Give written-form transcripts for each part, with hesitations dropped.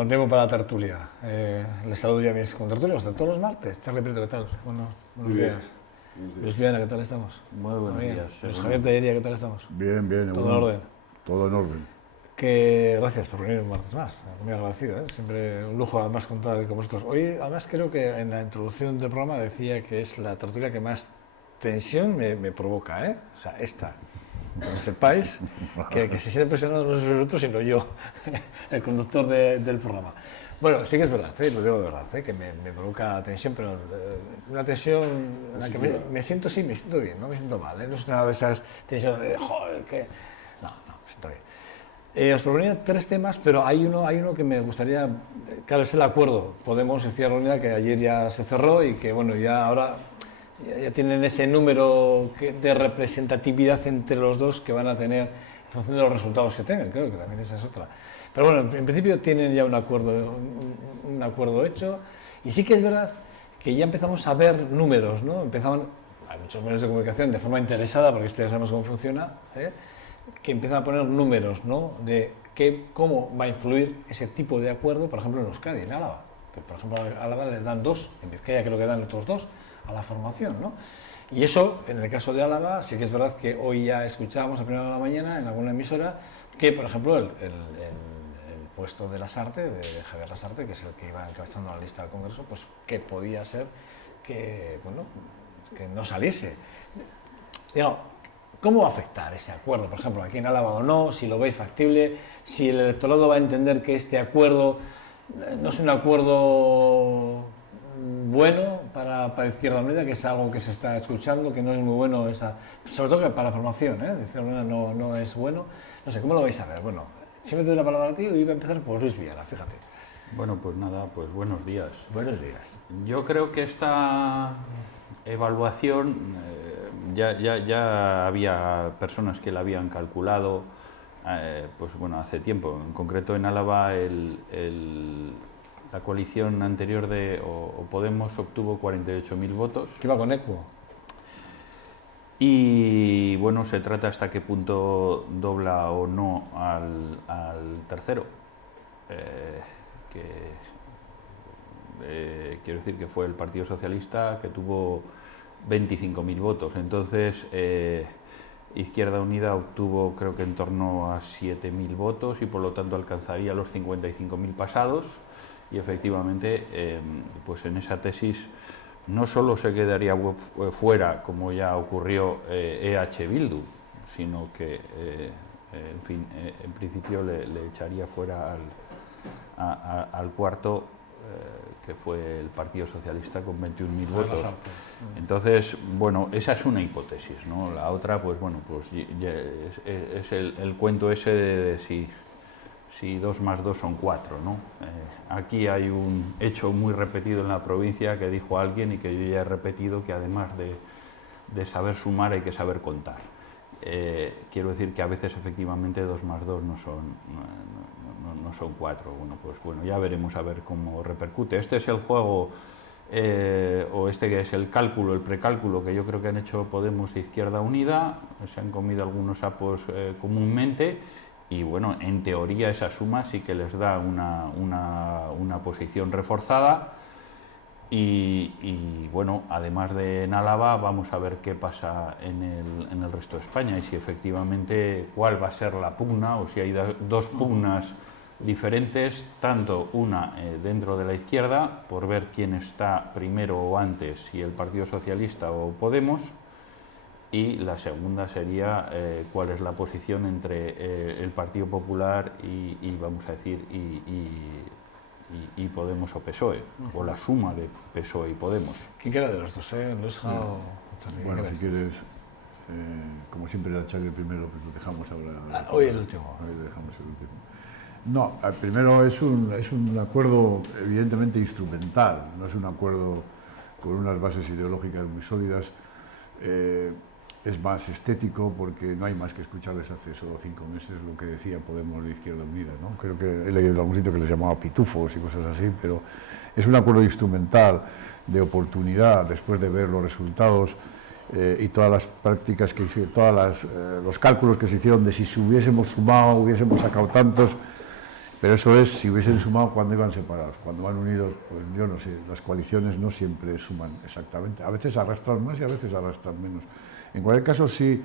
Bueno, tiempo para la tertulia. Les saludo ya a mis contertulios de todos los martes. Charlie Prieto, ¿qué tal? Bueno, buenos días. Luis Viana, ¿qué tal estamos? Muy buenos días. Luis Javier Tellería, ¿qué tal estamos? Bien, bien. ¿Todo en orden? Todo en orden. Gracias por venir un martes más. Muy agradecido, ¿eh? Siempre un lujo además contar con vosotros. Hoy, además, creo que en la introducción del programa decía que es la tertulia que más tensión me provoca, ¿eh? O sea, esta. Que sepáis que se siente presionado no sois vosotros, sino yo, el conductor del programa. Bueno, sí que es verdad, lo digo de verdad, que me provoca tensión, pero una tensión en la que me siento bien, no me siento mal, no es una de esas tensiones de joder, que... No, me siento bien. Os proponía tres temas, pero hay uno que me gustaría, claro, es el acuerdo Podemos Izquierda Unida, que ayer ya se cerró y que bueno, ya ahora ya tienen ese número de representatividad entre los dos que van a tener en función de los resultados que tengan, creo que también esa es otra. Pero bueno, en principio tienen ya un acuerdo hecho y sí que es verdad que ya empezamos a ver números, ¿no? Hay muchos medios de comunicación de forma interesada, porque esto ya sabemos cómo funciona, que empiezan a poner números, ¿no? De cómo va a influir ese tipo de acuerdo, por ejemplo en Euskadi, en Álava. Que, por ejemplo, a Álava les dan 2, en Vizcaya creo que dan otros 2 a la formación, ¿no? Y eso, en el caso de Álava, sí que es verdad que hoy ya escuchábamos a primera hora de la mañana en alguna emisora que, por ejemplo, el puesto de Lasarte, de Javier Lasarte, que es el que iba encabezando la lista del Congreso, pues que podía ser que no saliese. Digamos, ¿cómo va a afectar ese acuerdo, por ejemplo, aquí en Álava o no? Si lo veis factible, si el electorado va a entender que este acuerdo no es un acuerdo bueno para Izquierda Unida, que es algo que se está escuchando, que no es muy bueno, sobre todo para la formación, de Izquierda Unida no es bueno. No sé, ¿cómo lo vais a ver? Bueno, siempre te doy la palabra a ti y voy a empezar por Luis Viana, fíjate. Bueno, pues nada, pues buenos días. Buenos días. Yo creo que esta evaluación ya había personas que la habían calculado, pues bueno, hace tiempo. En concreto en Álava la coalición anterior o Podemos obtuvo 48.000 votos. ¿Qué iba con Equo? Y bueno, se trata hasta qué punto dobla o no al tercero. Quiero decir que fue el Partido Socialista, que tuvo 25.000 votos. Entonces, Izquierda Unida obtuvo, creo que en torno a 7.000 votos y por lo tanto alcanzaría los 55.000 pasados. Y efectivamente, pues en esa tesis no solo se quedaría fuera, como ya ocurrió, EH Bildu, sino que, en fin, en principio le echaría fuera al cuarto, que fue el Partido Socialista con 21.000 votos. Entonces, bueno, esa es una hipótesis, ¿no? La otra, pues bueno, pues es el cuento ese de si 2 más 2 son 4, ¿no? Aquí hay un hecho muy repetido en la provincia que dijo alguien y que yo ya he repetido, que además de saber sumar hay que saber contar. Quiero decir que a veces efectivamente 2 más 2 no son 4. Bueno, pues bueno, ya veremos a ver cómo repercute. Este es el juego, o este que es el cálculo, el precálculo que yo creo que han hecho Podemos e Izquierda Unida. Se han comido algunos sapos comúnmente. Y bueno, en teoría esa suma sí que les da una posición reforzada y bueno, además de en Álava, vamos a ver qué pasa en el resto de España y si efectivamente cuál va a ser la pugna o si hay dos pugnas diferentes, tanto una dentro de la izquierda, por ver quién está primero o antes, si el Partido Socialista o Podemos, y la segunda sería cuál es la posición entre el Partido Popular y vamos a decir, y Podemos o PSOE, o la suma de PSOE y Podemos. ¿Quién queda de los dos? Bueno, si quieres, como siempre era Charlie primero, pues lo dejamos ahora. Hoy el último. Hoy lo dejamos el último. No, primero es un acuerdo evidentemente instrumental, no es un acuerdo con unas bases ideológicas muy sólidas. Es más estético porque no hay más que escucharles hace solo 5 meses lo que decía Podemos de Izquierda Unida, ¿no? Creo que he leído en algún sitio que les llamaba pitufos y cosas así, pero es un acuerdo instrumental de oportunidad después de ver los resultados y todas las prácticas que hicieron, los cálculos que se hicieron de si hubiésemos sumado, hubiésemos sacado tantos, Pero eso es, si hubiesen sumado cuando iban separados. Cuando van unidos, pues yo no sé, las coaliciones no siempre suman exactamente. A veces arrastran más y a veces arrastran menos. En cualquier caso, sí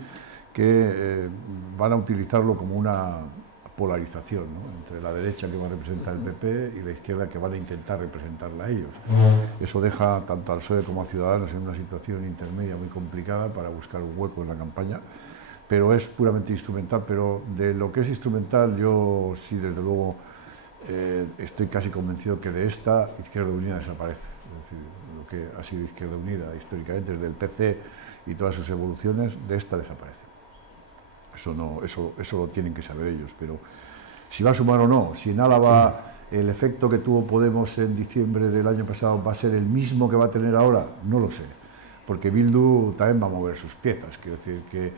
que van a utilizarlo como una polarización, ¿no? Entre la derecha que va a representar el PP y la izquierda que van a intentar representarla a ellos. Eso deja tanto al PSOE como a Ciudadanos en una situación intermedia muy complicada para buscar un hueco en la campaña, pero es puramente instrumental. Pero de lo que es instrumental, yo sí, desde luego, estoy casi convencido que de esta Izquierda Unida desaparece. Es decir, lo que ha sido Izquierda Unida históricamente desde el PC y todas sus evoluciones, de esta desaparece. Eso lo tienen que saber ellos, pero si va a sumar o no, si en Álava el efecto que tuvo Podemos en diciembre del año pasado va a ser el mismo que va a tener ahora, no lo sé, porque Bildu también va a mover sus piezas. Quiero decir que,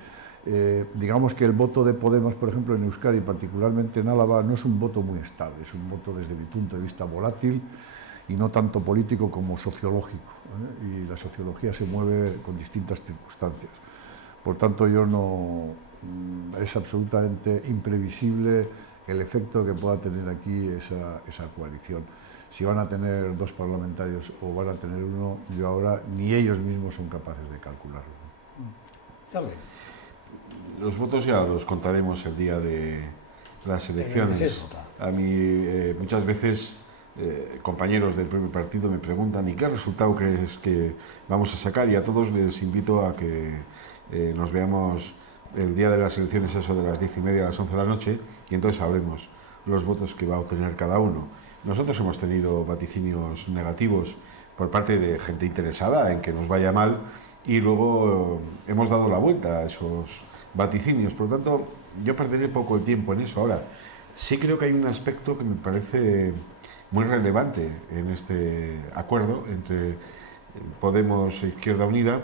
digamos que el voto de Podemos, por ejemplo, en Euskadi, particularmente en Álava, no es un voto muy estable, es un voto desde mi punto de vista volátil y no tanto político como sociológico, ¿eh? Y la sociología se mueve con distintas circunstancias. Por tanto, es absolutamente imprevisible el efecto que pueda tener aquí esa coalición. Si van a tener 2 parlamentarios o van a tener 1, yo ahora ni ellos mismos son capaces de calcularlo. Los votos ya los contaremos el día de las elecciones. A mí muchas veces compañeros del propio partido me preguntan ¿y qué resultado crees que vamos a sacar? Y a todos les invito a que nos veamos el día de las elecciones, eso de las 10:30 a las 11 de la noche, y entonces sabremos los votos que va a obtener cada uno. Nosotros hemos tenido vaticinios negativos por parte de gente interesada en que nos vaya mal, y luego hemos dado la vuelta a esos vaticinios. Por lo tanto, yo perderé poco el tiempo en eso. Ahora, sí creo que hay un aspecto que me parece muy relevante en este acuerdo entre Podemos e Izquierda Unida,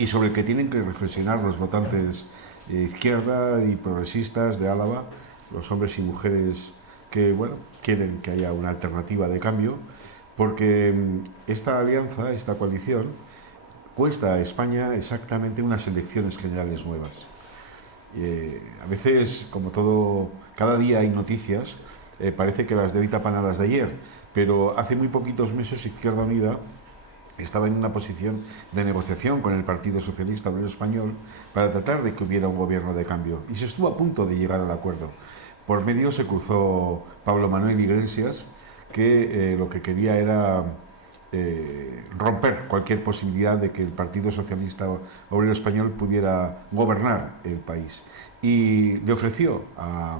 y sobre el que tienen que reflexionar los votantes izquierda y progresistas de Álava, los hombres y mujeres que quieren que haya una alternativa de cambio, porque esta alianza, esta coalición, cuesta a España exactamente unas elecciones generales nuevas. A veces, como todo, cada día hay noticias, parece que las de hoy tapan a las de ayer, pero hace muy poquitos meses Izquierda Unida estaba en una posición de negociación con el Partido Socialista Obrero Español para tratar de que hubiera un gobierno de cambio, y se estuvo a punto de llegar al acuerdo. Por medio se cruzó Pablo Manuel Iglesias, que lo que quería era romper cualquier posibilidad de que el Partido Socialista Obrero Español pudiera gobernar el país, y le ofreció a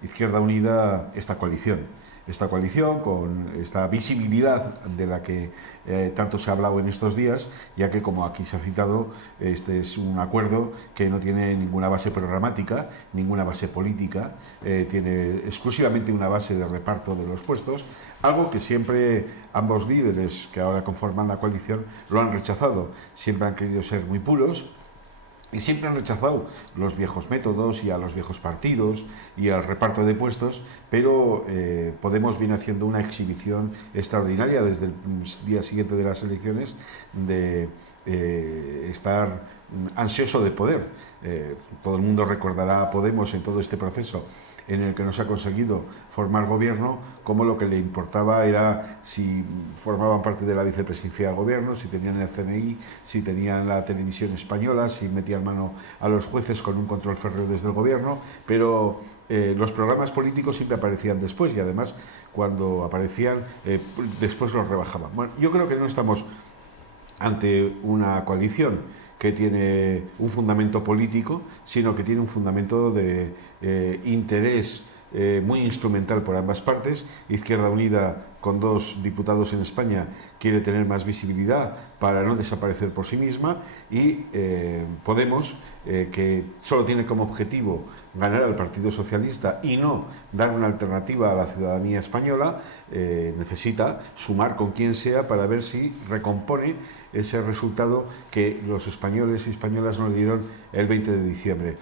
Izquierda Unida esta coalición con esta visibilidad de la que tanto se ha hablado en estos días, ya que, como aquí se ha citado, este es un acuerdo que no tiene ninguna base programática, ninguna base política, tiene exclusivamente una base de reparto de los puestos, algo que siempre ambos líderes que ahora conforman la coalición lo han rechazado. Siempre han querido ser muy puros y siempre han rechazado los viejos métodos y a los viejos partidos y al reparto de puestos, pero Podemos viene haciendo una exhibición extraordinaria desde el día siguiente de las elecciones de estar ansioso de poder. Todo el mundo recordará a Podemos en todo este proceso en el que no se ha conseguido formar gobierno, como lo que le importaba era si formaban parte de la vicepresidencia del gobierno, si tenían el CNI, si tenían la televisión española, si metían mano a los jueces con un control férreo desde el gobierno, pero los programas políticos siempre aparecían después, y además cuando aparecían después los rebajaban. Bueno, yo creo que no estamos ante una coalición que tiene un fundamento político, sino que tiene un fundamento de interés muy instrumental por ambas partes. Izquierda Unida, con 2 diputados en España, quiere tener más visibilidad para no desaparecer por sí misma, y Podemos, que solo tiene como objetivo ganar al Partido Socialista y no dar una alternativa a la ciudadanía española, necesita sumar con quien sea para ver si recompone ese resultado que los españoles y españolas nos dieron el 20 de diciembre.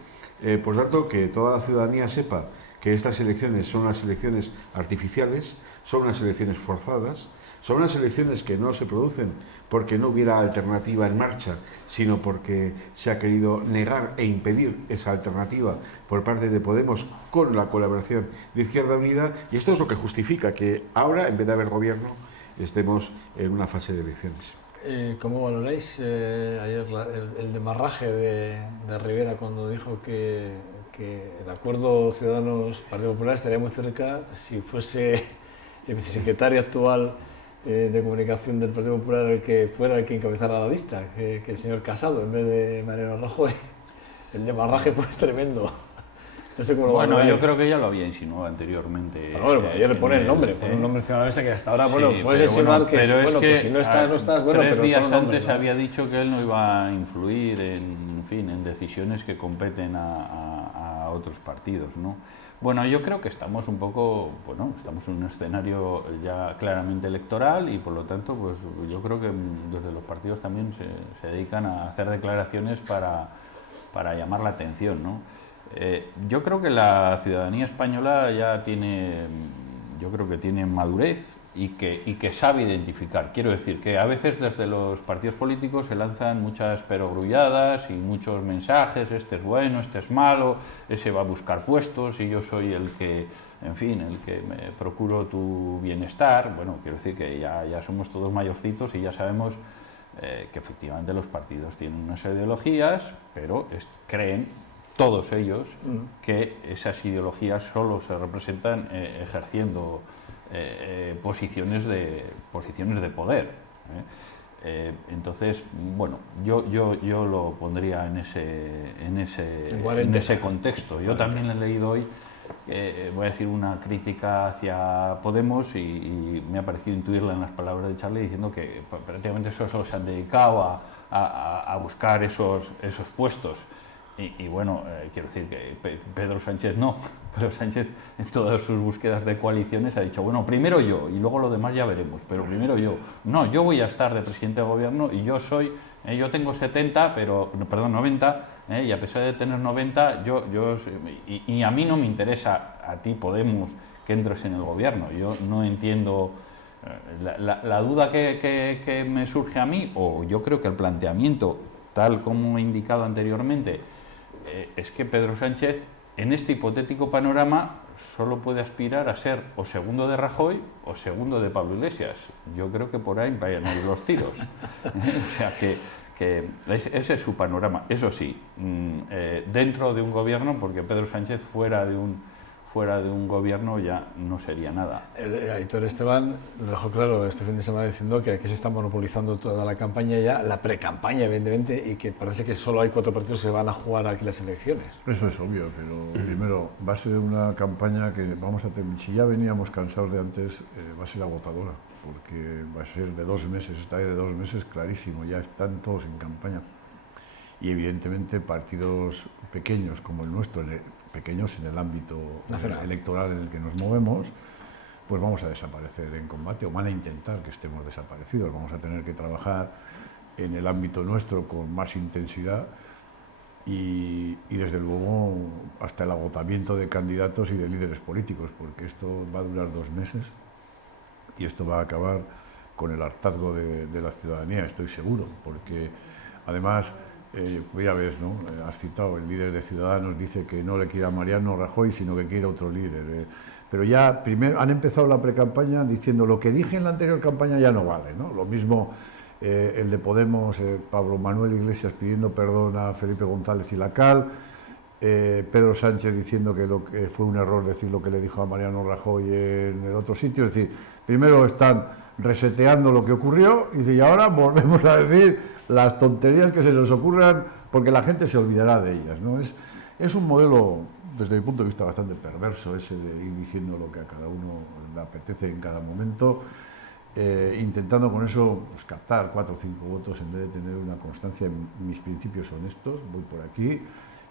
Por tanto, que toda la ciudadanía sepa que estas elecciones son unas elecciones artificiales, son unas elecciones forzadas, son unas elecciones que no se producen porque no hubiera alternativa en marcha, sino porque se ha querido negar e impedir esa alternativa por parte de Podemos con la colaboración de Izquierda Unida, y esto es lo que justifica que ahora, en vez de haber gobierno, estemos en una fase de elecciones. ¿Cómo valoráis ayer el demarraje de Rivera cuando dijo que el acuerdo Ciudadanos-Partido Popular estaría muy cerca si fuese el vicesecretario actual de comunicación del Partido Popular el que fuera el que encabezara la lista, que el señor Casado en vez de Mariano Rajoy? El demarraje fue tremendo. No sé cómo lo bueno, valoráis. yo creo que ya lo había insinuado anteriormente. Bueno, ayer le pone el nombre, pone un nombre encima de la mesa que hasta ahora, bueno, puedes insinuar que, pero bueno, que si no estás, no estás, bueno, pero 3 días pon un nombre, antes ¿no? había dicho que él no iba a influir en decisiones que competen a otros partidos, ¿no? Bueno, yo creo que estamos un poco, bueno, estamos en un escenario ya claramente electoral y por lo tanto, pues yo creo que desde los partidos también se dedican a hacer declaraciones para llamar la atención, ¿no? Yo creo que la ciudadanía española ya tiene, yo creo que tiene madurez y que sabe identificar. Quiero decir que a veces desde los partidos políticos se lanzan muchas perogrulladas y muchos mensajes, este es bueno, este es malo, ese va a buscar puestos y yo soy el que, en fin, el que me procuro tu bienestar. Bueno, quiero decir que ya somos todos mayorcitos y ya sabemos que efectivamente los partidos tienen unas ideologías, pero creen todos ellos que esas ideologías solo se representan ejerciendo posiciones de poder. Entonces, bueno, yo lo pondría en ese contexto. Yo también he leído hoy, voy a decir, una crítica hacia Podemos y me ha parecido intuirla en las palabras de Charlie diciendo que prácticamente solo se han dedicado a buscar esos puestos. Y bueno, quiero decir que Pedro Sánchez no. Pedro Sánchez en todas sus búsquedas de coaliciones ha dicho, bueno, primero yo y luego lo demás ya veremos, pero primero yo. No, yo voy a estar de presidente de gobierno y yo tengo 90, y a pesar de tener 90, y a mí no me interesa a ti, Podemos, que entres en el gobierno. Yo no entiendo la duda que me surge a mí, o yo creo que el planteamiento, tal como he indicado anteriormente, es que Pedro Sánchez, en este hipotético panorama, solo puede aspirar a ser o segundo de Rajoy o segundo de Pablo Iglesias. Yo creo que por ahí vayan a ir los tiros. O sea que ese es su panorama. Eso sí, dentro de un gobierno, porque Pedro Sánchez fuera de un gobierno ya no sería nada. Aitor Esteban lo dejó claro este fin de semana diciendo que aquí se está monopolizando toda la campaña ya, la pre-campaña evidentemente, y que parece que solo hay 4 partidos que se van a jugar aquí las elecciones. Eso es obvio, pero primero va a ser una campaña que vamos a tener, si ya veníamos cansados de antes, va a ser agotadora, porque va a ser de 2 meses, está ahí de 2 meses clarísimo, ya están todos en campaña. Y evidentemente partidos pequeños como el nuestro, pequeños en el ámbito electoral en el que nos movemos, pues vamos a desaparecer en combate o van a intentar que estemos desaparecidos. Vamos a tener que trabajar en el ámbito nuestro con más intensidad y desde luego hasta el agotamiento de candidatos y de líderes políticos, porque esto va a durar 2 meses y esto va a acabar con el hartazgo de la ciudadanía, estoy seguro, porque además... pues ya ves, ¿no? Has citado, el líder de Ciudadanos dice que no le quiere a Mariano Rajoy, sino que quiere otro líder. Pero ya primero han empezado la precampaña diciendo lo que dije en la anterior campaña ya no vale, ¿no? Lo mismo el de Podemos, Pablo Manuel Iglesias pidiendo perdón a Felipe González y Lacal, Pedro Sánchez diciendo que fue un error decir lo que le dijo a Mariano Rajoy en el otro sitio. Es decir, primero están reseteando lo que ocurrió y ahora volvemos a decir las tonterías que se nos ocurran porque la gente se olvidará de ellas, ¿no? Es un modelo, desde mi punto de vista, bastante perverso ese de ir diciendo lo que a cada uno le apetece en cada momento, intentando con eso pues, captar 4 o 5 votos en vez de tener una constancia en mis principios honestos, voy por aquí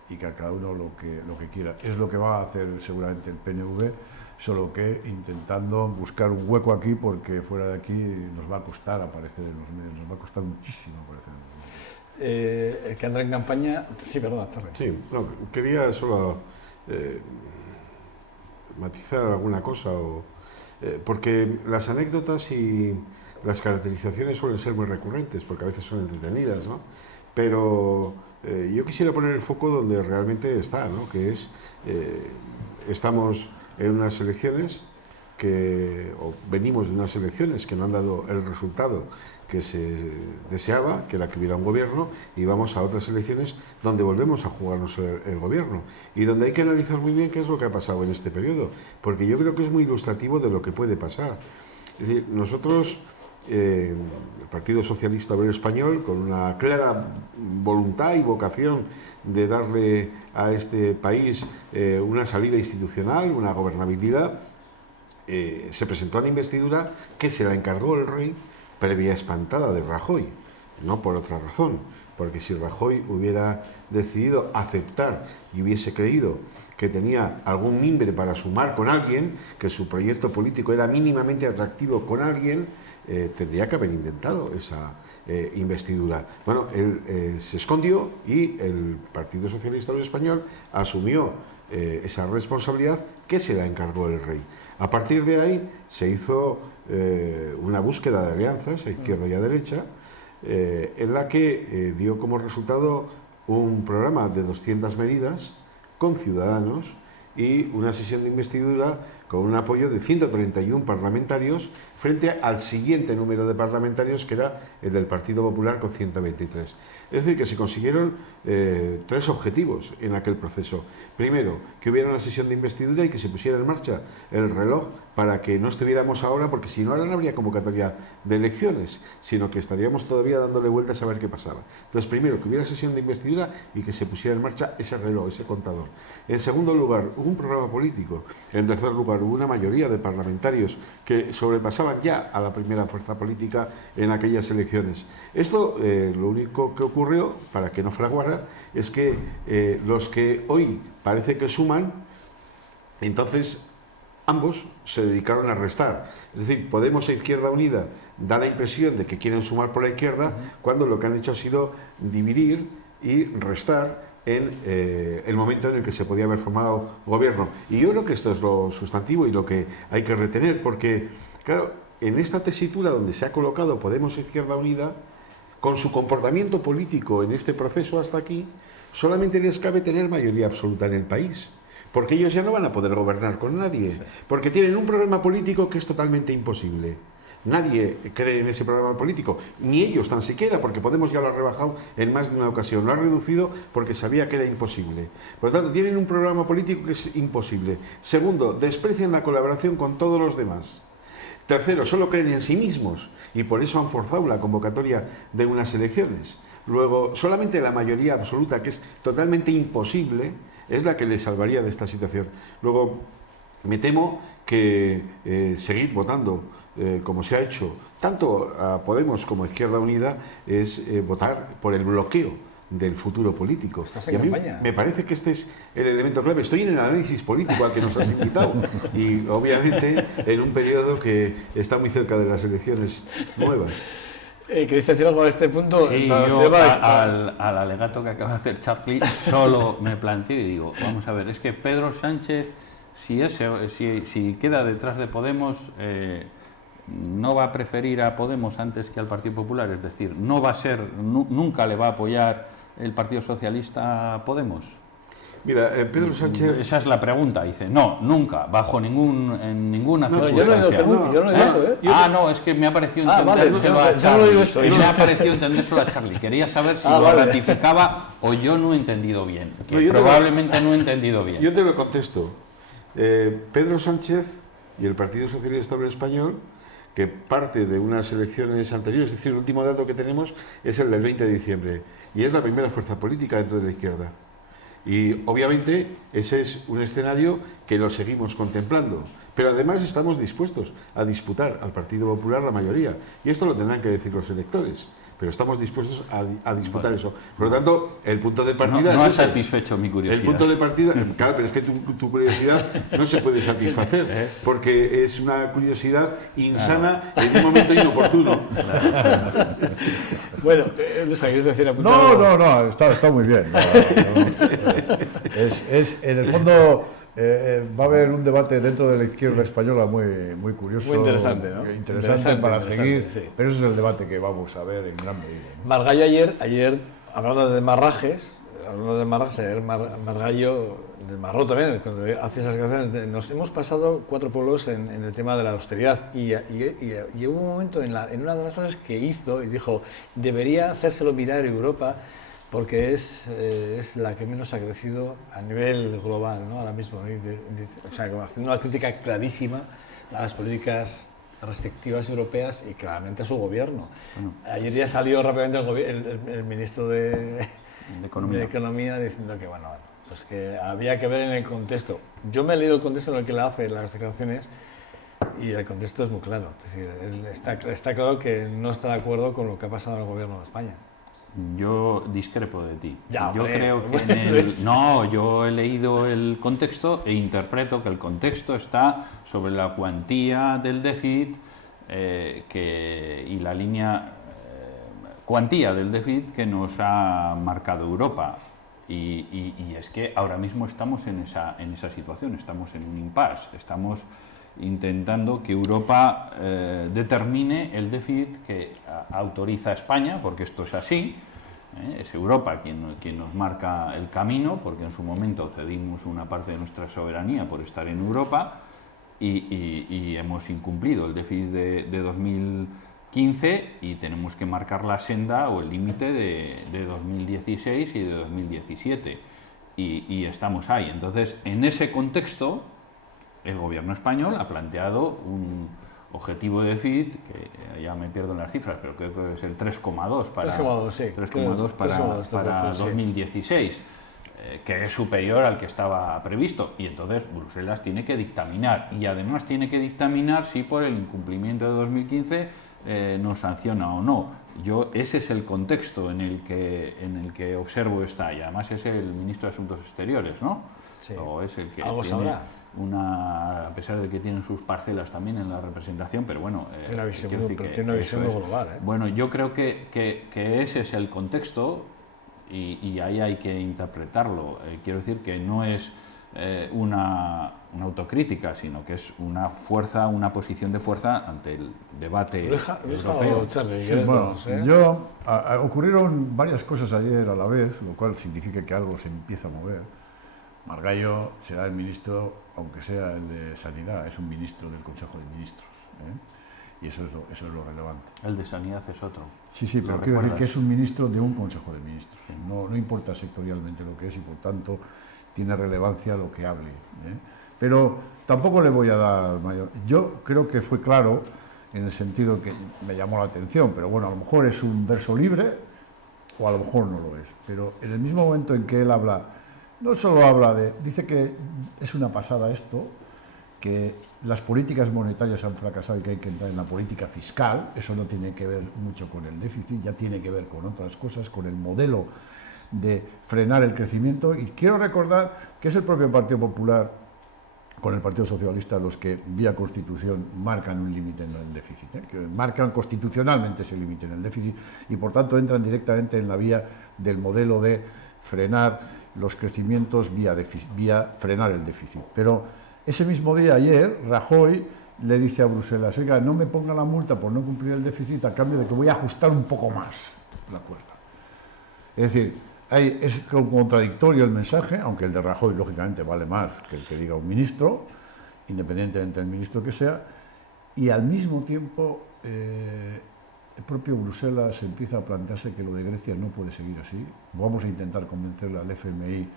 y que a cada uno lo que quiera. Es lo que va a hacer seguramente el PNV, solo que intentando buscar un hueco aquí, porque fuera de aquí nos va a costar aparecer en los medios, nos va a costar muchísimo aparecer en los medios. El que anda en campaña... Sí, perdona, Terry. Sí, no, quería solo matizar alguna cosa, porque las anécdotas y las caracterizaciones suelen ser muy recurrentes, porque a veces son entretenidas, ¿no? Pero yo quisiera poner el foco donde realmente está, ¿no? Que es, estamos en unas elecciones o venimos de unas elecciones que no han dado el resultado que se deseaba, que era que hubiera un gobierno, y vamos a otras elecciones donde volvemos a jugarnos el gobierno y donde hay que analizar muy bien qué es lo que ha pasado en este periodo, porque yo creo que es muy ilustrativo de lo que puede pasar. Es decir, nosotros, el Partido Socialista Obrero Español, con una clara voluntad y vocación de darle a este país una salida institucional, una gobernabilidad, se presentó a la investidura que se la encargó el rey previa espantada de Rajoy, no por otra razón, porque si Rajoy hubiera decidido aceptar y hubiese creído que tenía algún mimbre para sumar con alguien, que su proyecto político era mínimamente atractivo con alguien, tendría que haber intentado esa investidura. Bueno, él se escondió y el Partido Socialista Obrero Español asumió esa responsabilidad que se la encargó el rey. A partir de ahí se hizo una búsqueda de alianzas a izquierda y a derecha, en la que dio como resultado un programa de 200 medidas con Ciudadanos y una sesión de investidura con un apoyo de 131 parlamentarios frente al siguiente número de parlamentarios, que era el del Partido Popular, con 123. Es decir, que se consiguieron 3 objetivos en aquel proceso. Primero, que hubiera una sesión de investidura y que se pusiera en marcha el reloj para que no estuviéramos ahora, porque si no, ahora no habría convocatoria de elecciones, sino que estaríamos todavía dándole vueltas a ver qué pasaba. Entonces, primero, que hubiera sesión de investidura y que se pusiera en marcha ese reloj, ese contador. En segundo lugar, hubo un programa político. En tercer lugar, hubo una mayoría de parlamentarios que sobrepasaban ya a la primera fuerza política en aquellas elecciones. Esto, lo único que ocurrió, para que no fraguara, es que los que hoy parece que suman, entonces ambos se dedicaron a restar. Es decir, Podemos e Izquierda Unida da la impresión de que quieren sumar por la izquierda, cuando lo que han hecho ha sido dividir y restar en el momento en el que se podía haber formado gobierno. Y yo creo que esto es lo sustantivo y lo que hay que retener, porque, claro, en esta tesitura donde se ha colocado Podemos e Izquierda Unida, con su comportamiento político en este proceso hasta aquí, solamente les cabe tener mayoría absoluta en el país, porque ellos ya no van a poder gobernar con nadie, porque tienen un programa político que es totalmente imposible. Nadie cree en ese programa político, ni ellos tan siquiera, porque Podemos ya lo ha rebajado en más de una ocasión, lo ha reducido porque sabía que era imposible. Por lo tanto, tienen un programa político que es imposible. Segundo, desprecian la colaboración con todos los demás. Tercero, solo creen en sí mismos y por eso han forzado la convocatoria de unas elecciones. Luego, solamente la mayoría absoluta, que es totalmente imposible, es la que les salvaría de esta situación. Luego, me temo que seguir votando como se ha hecho tanto a Podemos como a Izquierda Unida es votar por el bloqueo del futuro político. ¿Estás en campaña? Me parece que este es el elemento clave. Estoy en el análisis político al que nos has invitado y obviamente en un periodo que está muy cerca de las elecciones nuevas. ¿Queréis decir algo a este punto? Sí, yo al alegato que acaba de hacer Charlie solo me planteo y digo, vamos a ver, es que Pedro Sánchez, si queda detrás de Podemos, no va a preferir a Podemos antes que al Partido Popular, es decir, no va a ser, nunca le va a apoyar el Partido Socialista a Podemos. Mira, Pedro Sánchez... Esa es la pregunta. Dice, no, nunca, en ninguna circunstancia. Yo no he dicho eso, ¿eh? No, es que me ha parecido entendérselo a Charlie. Me ha parecido entendérselo a Charlie. Quería saber si lo ratificaba o yo no he entendido bien. Que probablemente no he entendido bien. Yo te lo contesto. Pedro Sánchez y el Partido Socialista Obrero Español, que parte de unas elecciones anteriores, es decir, el último dato que tenemos es el del 20 de diciembre, y es la primera fuerza política dentro de la izquierda. Y obviamente ese es un escenario que lo seguimos contemplando, pero además estamos dispuestos a disputar al Partido Popular la mayoría, y esto lo tendrán que decir los electores, pero estamos dispuestos a disputar eso. Por lo tanto, el punto de partida no es ha satisfecho mi curiosidad. El punto de partida, claro, pero es que tu curiosidad no se puede satisfacer, porque es una curiosidad insana en un momento inoportuno. Bueno, ¿quieres decir No, está muy bien. Es en el fondo Va a haber un debate dentro de la izquierda española muy curioso. Muy interesante, ¿no? Interesante para seguir, sí. pero ese es el debate que vamos a ver en gran medida, ¿no? Margallo ayer, hablando de marrajes, ayer Margallo, del Marró también, cuando hace esas declaraciones, nos hemos pasado 4 pueblos en el tema de la austeridad y hubo un momento en una de las frases que hizo y dijo, debería hacérselo mirar Europa porque es la que menos ha crecido a nivel global, ¿no? Ahora mismo, o sea, haciendo una crítica clarísima a las políticas restrictivas europeas y claramente a su gobierno. Bueno, ayer ya salió rápidamente el ministro de Economía diciendo que, bueno, pues que había que ver en el contexto. Yo me he leído el contexto en el que le hace las declaraciones y el contexto es muy claro. Es decir, él está claro que no está de acuerdo con lo que ha pasado en el gobierno de España. Yo discrepo de ti. Ya, yo creo que yo he leído el contexto e interpreto que el contexto está sobre la cuantía del déficit y la línea cuantía del déficit que nos ha marcado Europa. Y es que ahora mismo estamos en esa situación, estamos en un impasse, estamos intentando que Europa determine el déficit que autoriza España, porque esto es así, es Europa quien nos marca el camino, porque en su momento cedimos una parte de nuestra soberanía por estar en Europa y hemos incumplido el déficit de 2015 y tenemos que marcar la senda o el límite de 2016 y de 2017 y estamos ahí. Entonces, en ese contexto, el gobierno español ha planteado un objetivo de déficit, que ya me pierdo en las cifras, pero creo que es el 3,2 para 2016, que es superior al que estaba previsto. Y entonces Bruselas tiene que dictaminar, y además tiene que dictaminar si por el incumplimiento de 2015 nos sanciona o no. Ese es el contexto en el que observo esta, y además es el ministro de Asuntos Exteriores, ¿no? Sí. O es el que algo tiene sabrá. a pesar de que tienen sus parcelas también en la representación, pero bueno, tiene una visión muy global. Bueno, yo creo que ese es el contexto y ahí hay que interpretarlo. Quiero decir que no es una autocrítica, sino que es una posición de fuerza ante el debate europeo. Ocurrieron varias cosas ayer a la vez, lo cual significa que algo se empieza a mover. Margallo será el ministro, aunque sea el de Sanidad, es un ministro del Consejo de Ministros, y eso es lo relevante. El de Sanidad es otro. Sí, pero quiero decir que es un ministro de un Consejo de Ministros. Sí. No importa sectorialmente lo que es y por tanto tiene relevancia lo que hable. Pero tampoco le voy a dar mayor... Yo creo que fue claro en el sentido que me llamó la atención, pero bueno, a lo mejor es un verso libre o a lo mejor no lo es. Pero en el mismo momento en que él habla... No solo dice que es una pasada esto, que las políticas monetarias han fracasado y que hay que entrar en la política fiscal. Eso no tiene que ver mucho con el déficit, ya tiene que ver con otras cosas, con el modelo de frenar el crecimiento. Y quiero recordar que es el propio Partido Popular con el Partido Socialista los que vía Constitución marcan un límite en el déficit, que marcan constitucionalmente ese límite en el déficit y por tanto entran directamente en la vía del modelo de frenar los crecimientos vía frenar el déficit. Pero ese mismo día, ayer, Rajoy le dice a Bruselas, oiga, no me ponga la multa por no cumplir el déficit a cambio de que voy a ajustar un poco más la cuerda. Es decir, es contradictorio el mensaje, aunque el de Rajoy, lógicamente, vale más que el que diga un ministro, independientemente del ministro que sea, y al mismo tiempo el propio Bruselas empieza a plantearse que lo de Grecia no puede seguir así. Vamos a intentar convencerle al FMI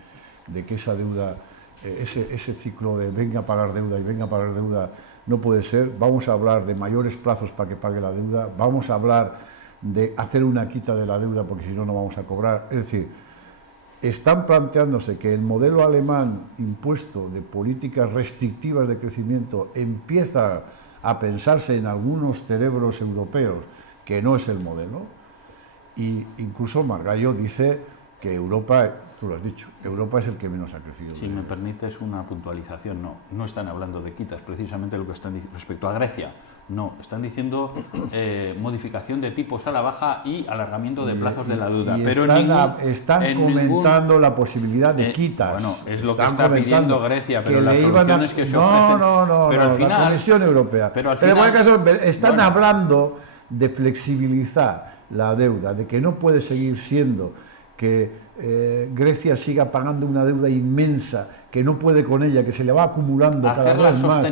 de que esa deuda, ese ciclo de venga a pagar deuda y venga a pagar deuda no puede ser. Vamos a hablar de mayores plazos para que pague la deuda, vamos a hablar de hacer una quita de la deuda porque si no, no vamos a cobrar. Es decir, están planteándose que el modelo alemán impuesto de políticas restrictivas de crecimiento empieza a pensarse en algunos cerebros europeos que no es el modelo, y incluso Margallo dice que Europa tú lo has dicho, Europa es el que menos ha crecido. Si me permites una puntualización, no están hablando de quitas, precisamente lo que están diciendo respecto a Grecia, no, están diciendo modificación de tipos a la baja y alargamiento de plazos de la deuda. Pero están comentando la posibilidad de quitas. Bueno, es lo que está pidiendo Grecia, pero las soluciones que se ofrecen... No, pero al final, la Comisión Europea. Pero al final, en cualquier caso, están hablando de flexibilizar la deuda, de que no puede seguir siendo que Grecia siga pagando una deuda inmensa, que no puede con ella, que se le va acumulando cada vez más.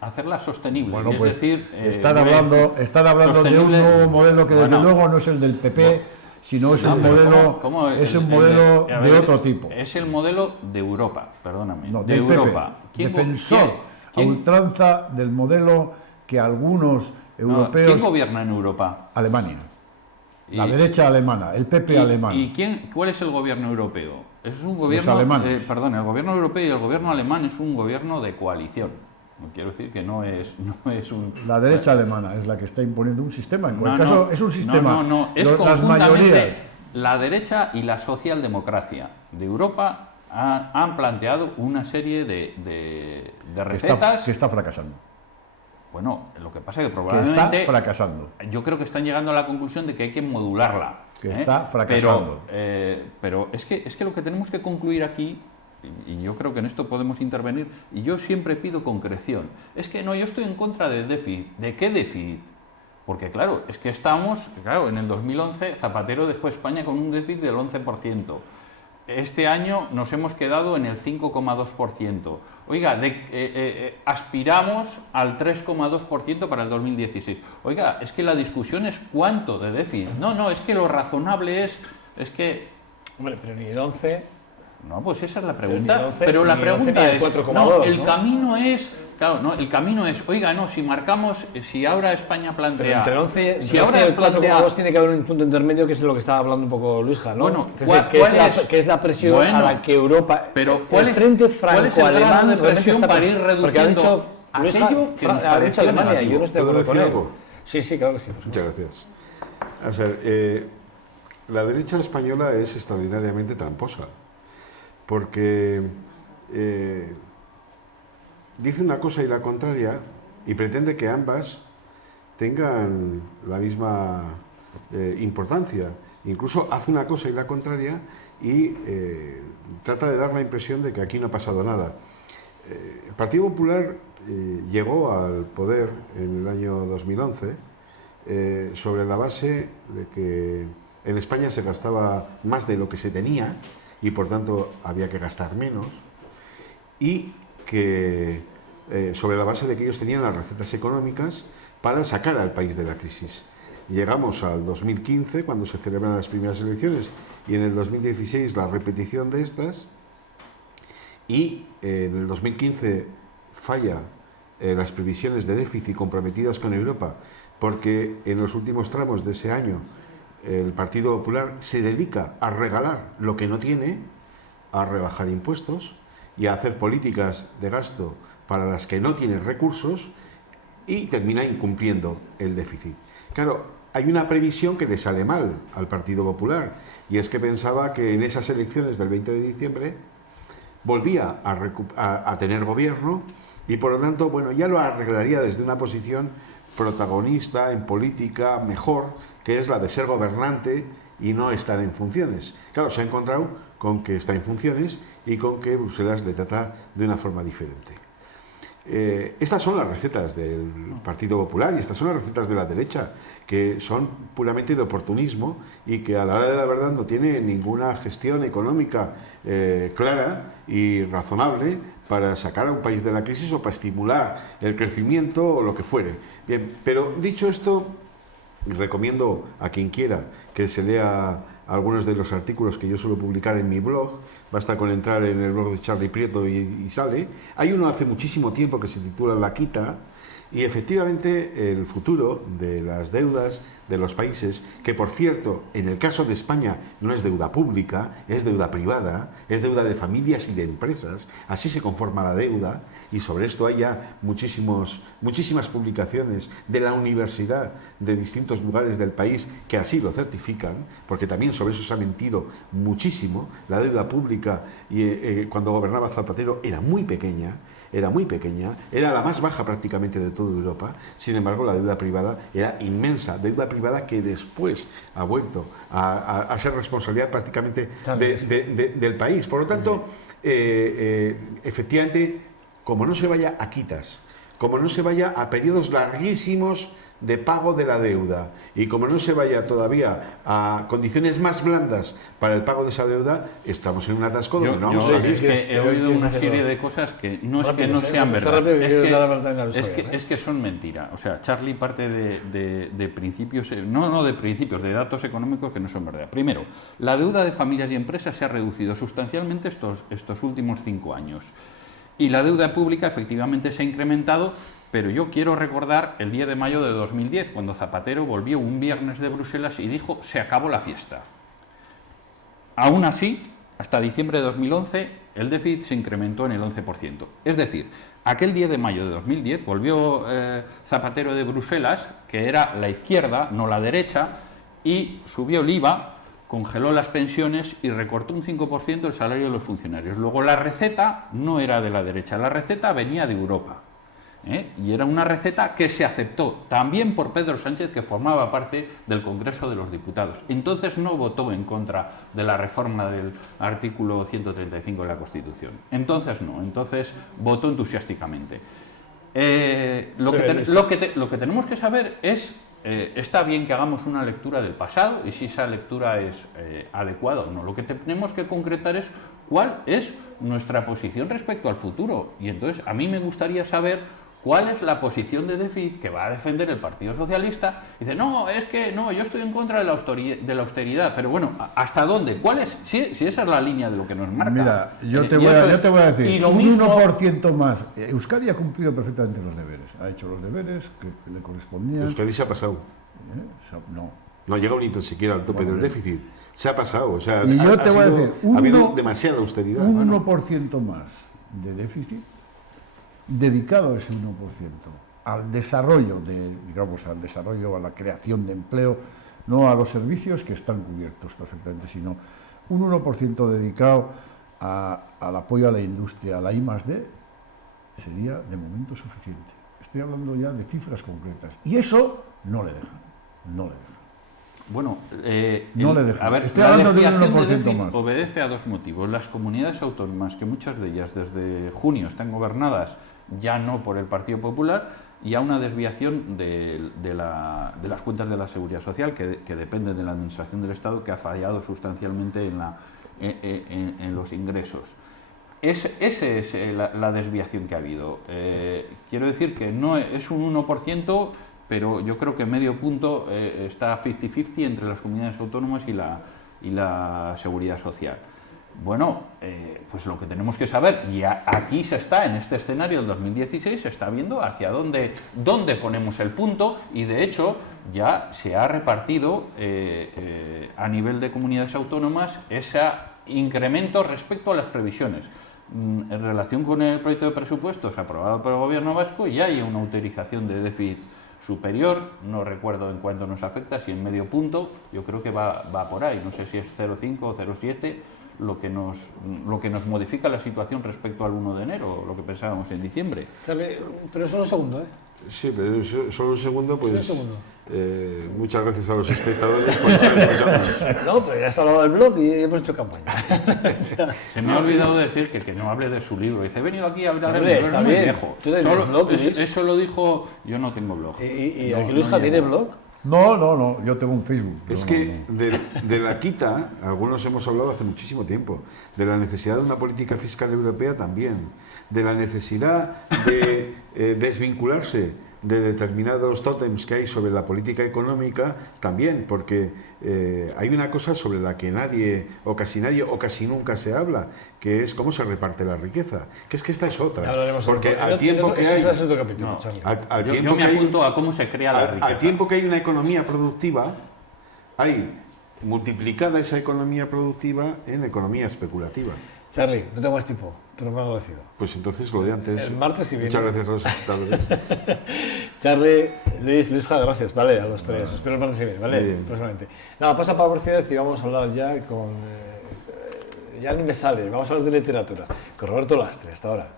Hacerla sostenible. Bueno, es pues, decir, están hablando de un nuevo modelo que desde luego no es el del PP, sino es un modelo, de otro tipo. Es el modelo de Europa, perdóname. No, de del Europa. PP, defensor a ultranza del modelo que algunos europeos... ¿Quién gobierna en Europa? Alemania. La derecha alemana, el PP alemán. ¿Y cuál es el gobierno europeo? Es un gobierno, Los alemanes. el gobierno europeo y el gobierno alemán es un gobierno de coalición. No quiero decir que no es un... La derecha alemana es la que está imponiendo un sistema. En cualquier caso, es un sistema. Es conjuntamente la derecha y la socialdemocracia de Europa han planteado una serie de recetas... Que está fracasando. Bueno, lo que pasa es que probablemente... Que está fracasando. Yo creo que están llegando a la conclusión de que hay que modularla. Que está fracasando. Pero es que lo que tenemos que concluir aquí, y yo creo que en esto podemos intervenir, y yo siempre pido concreción, es que no, yo estoy en contra del déficit. ¿De qué déficit? Porque claro, es que en el 2011 Zapatero dejó España con un déficit del 11%. Este año nos hemos quedado en el 5,2%. Oiga, aspiramos al 3,2% para el 2016. Oiga, es que la discusión es cuánto de déficit. No, es que lo razonable es que... Hombre, pero ni el 11... No, pues esa es la pregunta. Pero la pregunta es... 4,2, el camino es... Claro, no, el camino es, oiga, no, si ahora España plantea... Pero entre el 11 y el 4,2 tiene que haber un punto intermedio, que es de lo que estaba hablando un poco Luisja, ¿no? Bueno, que es la presión a la que Europa... Pero ¿cuál es el grado de presión para ir reduciendo porque ha dicho Luisja, aquello que ha dicho Alemania, y yo no estoy de acuerdo con él. Sí, claro que sí. Muchas gracias. A ver, la derecha española es extraordinariamente tramposa, porque... dice una cosa y la contraria y pretende que ambas tengan la misma importancia. Incluso hace una cosa y la contraria y trata de dar la impresión de que aquí no ha pasado nada. El Partido Popular llegó al poder en el año 2011 sobre la base de que en España se gastaba más de lo que se tenía y por tanto había que gastar menos, y que sobre la base de que ellos tenían las recetas económicas para sacar al país de la crisis. Llegamos al 2015, cuando se celebran las primeras elecciones, y en el 2016 la repetición de estas, y en el 2015 falla las previsiones de déficit comprometidas con Europa, porque en los últimos tramos de ese año el Partido Popular se dedica a regalar lo que no tiene, a rebajar impuestos y a hacer políticas de gasto para las que no tiene recursos, y termina incumpliendo el déficit. Claro, hay una previsión que le sale mal al Partido Popular, y es que pensaba que en esas elecciones del 20 de diciembre volvía a tener gobierno y por lo tanto, bueno, ya lo arreglaría desde una posición protagonista en política mejor, que es la de ser gobernante y no estar en funciones. Claro, se ha encontrado con que está en funciones y con que Bruselas le trata de una forma diferente. Estas son las recetas del Partido Popular y estas son las recetas de la derecha, que son puramente de oportunismo y que a la hora de la verdad no tiene ninguna gestión económica clara y razonable para sacar a un país de la crisis o para estimular el crecimiento o lo que fuere. Bien, pero dicho esto, recomiendo a quien quiera que se lea algunos de los artículos que yo suelo publicar en mi blog. Basta con entrar en el blog de Charlie Prieto y sale. Hay uno hace muchísimo tiempo que se titula La Quita, Y efectivamente el futuro de las deudas de los países, que por cierto, en el caso de España no es deuda pública, es deuda privada, es deuda de familias y de empresas, así se conforma la deuda, y sobre esto hay ya muchísimas publicaciones de la universidad de distintos lugares del país que así lo certifican, porque también sobre eso se ha mentido muchísimo. La deuda pública cuando gobernaba Zapatero era muy pequeña, era la más baja prácticamente de toda Europa. Sin embargo, la deuda privada era inmensa, deuda privada que después ha vuelto a ser responsabilidad prácticamente del país. Por lo tanto, efectivamente, como no se vaya a quitas, como no se vaya a periodos larguísimos de pago de la deuda y como no se vaya todavía a condiciones más blandas para el pago de esa deuda, estamos en un atasco donde no vamos a salir. Es que he oído una serie de cosas que no es que no sean verdad, es que son mentira. O sea, Charlie parte de principios, no de principios, de datos económicos que no son verdad. Primero, la deuda de familias y empresas se ha reducido sustancialmente estos últimos 5 años. Y la deuda pública efectivamente se ha incrementado, pero yo quiero recordar el 10 de mayo de 2010, cuando Zapatero volvió un viernes de Bruselas y dijo: se acabó la fiesta. Aún así, hasta diciembre de 2011, el déficit se incrementó en el 11%. Es decir, aquel 10 de mayo de 2010 volvió Zapatero de Bruselas, que era la izquierda, no la derecha, y subió el IVA, congeló las pensiones y recortó un 5% el salario de los funcionarios. Luego la receta no era de la derecha, la receta venía de Europa. Y era una receta que se aceptó también por Pedro Sánchez, que formaba parte del Congreso de los Diputados. Entonces no votó en contra de la reforma del artículo 135 de la Constitución. Entonces no, entonces votó entusiásticamente. Lo que tenemos que saber es, está bien que hagamos una lectura del pasado y si esa lectura es adecuada o no. Lo que tenemos que concretar es cuál es nuestra posición respecto al futuro. Y entonces a mí me gustaría saber cuál es la posición de déficit que va a defender el Partido Socialista. Dice: no, es que no, yo estoy en contra de la austeridad. Pero bueno, ¿hasta dónde? ¿Cuál es? Si esa es la línea de lo que nos marca. Mira, yo te voy a decir, y lo mismo, 1% más. Euskadi ha cumplido perfectamente los deberes. Ha hecho los deberes que le correspondían. Euskadi se ha pasado. No ha llegado ni tan siquiera al tope del déficit. Se ha pasado. O sea, y yo te voy a decir, ha habido demasiada austeridad. Un 1% más de déficit dedicado a ese 1% al desarrollo, al desarrollo, a la creación de empleo, no a los servicios que están cubiertos perfectamente, sino un 1% dedicado al apoyo a la industria, a la I+D, sería de momento suficiente. Estoy hablando ya de cifras concretas. Y eso no le dejan. Bueno, no le dejan. A ver, estoy hablando de un 1% déficit más. Obedece a dos motivos. Las comunidades autónomas, que muchas de ellas desde junio están gobernadas ya no por el Partido Popular, y a una desviación de las cuentas de la Seguridad Social, que dependen de la Administración del Estado, que ha fallado sustancialmente en los ingresos. Esa es la desviación que ha habido. Quiero decir que no es un 1%, pero yo creo que medio punto está 50-50 entre las comunidades autónomas y la Seguridad Social. Bueno, pues lo que tenemos que saber, y aquí se está, en este escenario del 2016, se está viendo hacia dónde ponemos el punto, y de hecho ya se ha repartido a nivel de comunidades autónomas ese incremento respecto a las previsiones. En relación con el proyecto de presupuestos aprobado por el Gobierno vasco, ya hay una utilización de déficit superior, no recuerdo en cuánto nos afecta, si en medio punto, yo creo que va por ahí, no sé si es 0,5 o 0,7, lo que nos modifica la situación respecto al 1 de enero, lo que pensábamos en diciembre. Pero solo un segundo, ¿eh? Sí, pero solo un segundo, pues... Sí, un segundo. Muchas gracias a los espectadores por escucharnos. No, pero ya has hablado del blog y hemos hecho campaña. Se me ha olvidado decir que no hable de su libro. Dice: he venido aquí a hablar del libro, está muy bien. Viejo. ¿Tú tienes blog, eso lo dijo... Yo no tengo blog. ¿Y aquí Luisja tiene blog? No, yo tengo un Facebook. Es que de la quita, algunos hemos hablado hace muchísimo tiempo, de la necesidad de una política fiscal europea también, de la necesidad de desvincularse de determinados tótems que hay sobre la política económica también, porque hay una cosa sobre la que nadie, o casi nunca se habla, que es cómo se reparte la riqueza. Que esta es otra. Porque al tiempo que hay... Yo me apunto a cómo se crea la riqueza. Al tiempo que hay una economía productiva, hay multiplicada esa economía productiva en economía especulativa. Charlie, no tengo más tiempo, pero me ha agradecido. Pues entonces lo de antes. El martes que viene. Muchas gracias a los espectadores. Charlie, Luisja, gracias, vale, a los tres. Os espero el martes que viene, vale, próximamente. Nada, pasa Pablo Porcídez y vamos a hablar ya con... ya ni me sale, vamos a hablar de literatura. Con Roberto Lastre, hasta ahora.